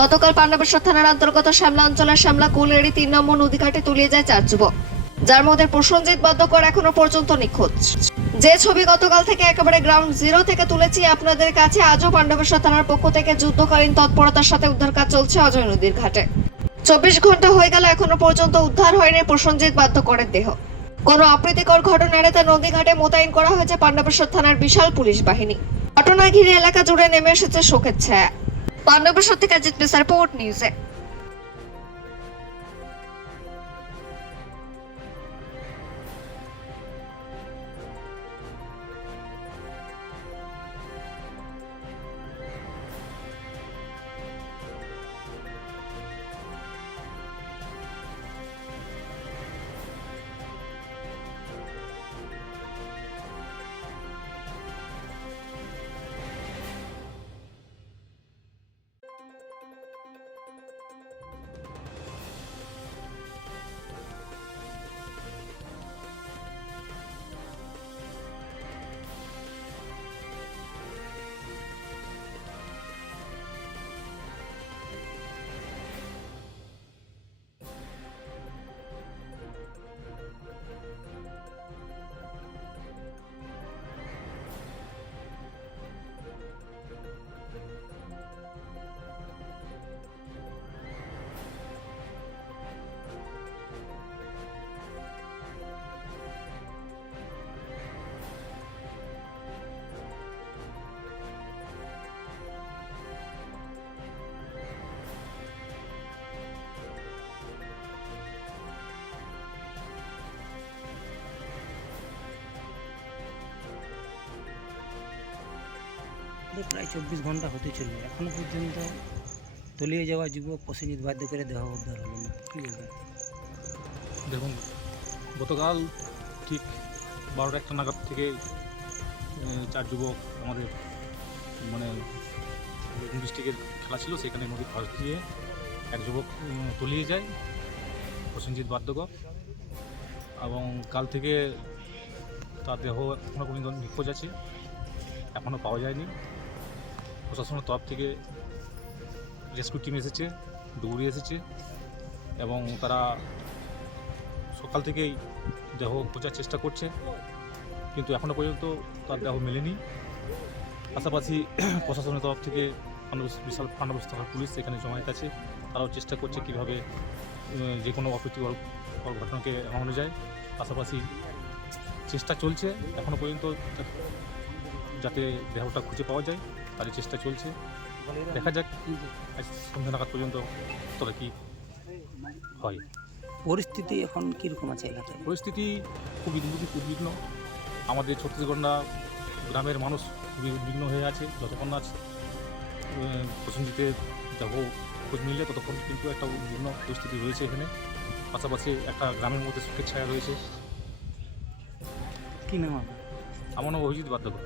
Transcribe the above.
গতকাল পাণ্ডবেশ্বর থানার অন্তর্গত শ্যামলা অঞ্চলের শ্যামলা কুলেরি তিন নম্বর নদীঘাটে তলিয়ে যায় চার যুবক। যার মধ্যে প্রসঞ্জিৎ বাদ্যকর এখনও পর্যন্ত নিখোঁজ। যে ছবি গতকাল থেকে একেবারে গ্রাউন্ড জিরো থেকে তুলেছি আপনাদের কাছে, আজও পাণ্ডবেশ্বর থানার পক্ষ থেকে যুদ্ধকালীন তৎপরতার সাথে উদ্ধার কাজ চলছে অজয় নদীর ঘাটে। চব্বিশ ঘণ্টা হয়ে গেল, এখনও পর্যন্ত উদ্ধার হয়নি প্রসঞ্জিৎ বাদ্যকরের দেহ। কোনো অপ্রীতিকর ঘটনা এড়াতে নদীঘাটে মোতায়েন করা হয়েছে পাণ্ডবেশ্বর থানার বিশাল পুলিশ বাহিনী। ঘটনা ঘিরে এলাকা জুড়ে নেমে এসেছে শোকের ছায়া। কাজিত বিচার পোর্ট নিউজে আমাদের প্রায় চব্বিশ ঘণ্টা হতে চলল। এখনও পর্যন্ত তলিয়ে যাওয়া যুবক প্রসেনজিৎ বাধ্য করে দেহ উদ্ধার হলো না। কী বলবেন দেখুন, গতকাল ঠিক বারোটা একটা নাগাদ থেকে চার যুবক আমাদের মানে ডিস্ট্রিক্টের খেলা ছিল, সেখানে নদীর পাশ দিয়ে এক যুবক তলিয়ে যায়, প্রসেনজিৎ বাদ্যকর এবং কাল থেকে তার দেহ এখনও পর্যন্ত নিখোঁজ আছে এখনও পাওয়া যায়নি। প্রশাসনের তরফ থেকে রেস্কিউ টিম এসেছে, ডুবুরি এসেছে এবং তারা সকাল থেকেই দেহ খোঁজার চেষ্টা করছে, কিন্তু এখনও পর্যন্ত তার দেহ মেলেনি। পাশাপাশি প্রশাসনের তরফ থেকে বিশাল পাণ্ডবস্ত পুলিশ এখানে জমায়েত আছে, তারাও চেষ্টা করছে কীভাবে যে কোনো অপ্রীতিকর কর ঘটনাকে এড়ানো যায়। পাশাপাশি চেষ্টা চলছে এখনও পর্যন্ত যাতে দেহটা খুঁজে পাওয়া যায় তার চেষ্টা চলছে। দেখা যাক আজ সন্ধ্যা নাগাদ পর্যন্ত তবে কি হয়। পরিস্থিতি এখন কীরকম আছে এলাকায়? পরিস্থিতি খুবই উদ্বিগ্ন উদ্বিগ্ন আমাদের ছত্তিশগড়া গ্রামের মানুষ খুবই উদ্বিগ্ন হয়ে আছে যতক্ষণ না আহ, প্রসেনজিতের দেহ খোঁজ মিললে ততক্ষণ কিন্তু একটা উদ্বিগ্ন পরিস্থিতি রয়েছে এখানে। পাশাপাশি একটা গ্রামের মধ্যে সুখের ছায়া রয়েছে। কী নাম আমার নাম অভিজিৎ বাদ্যকর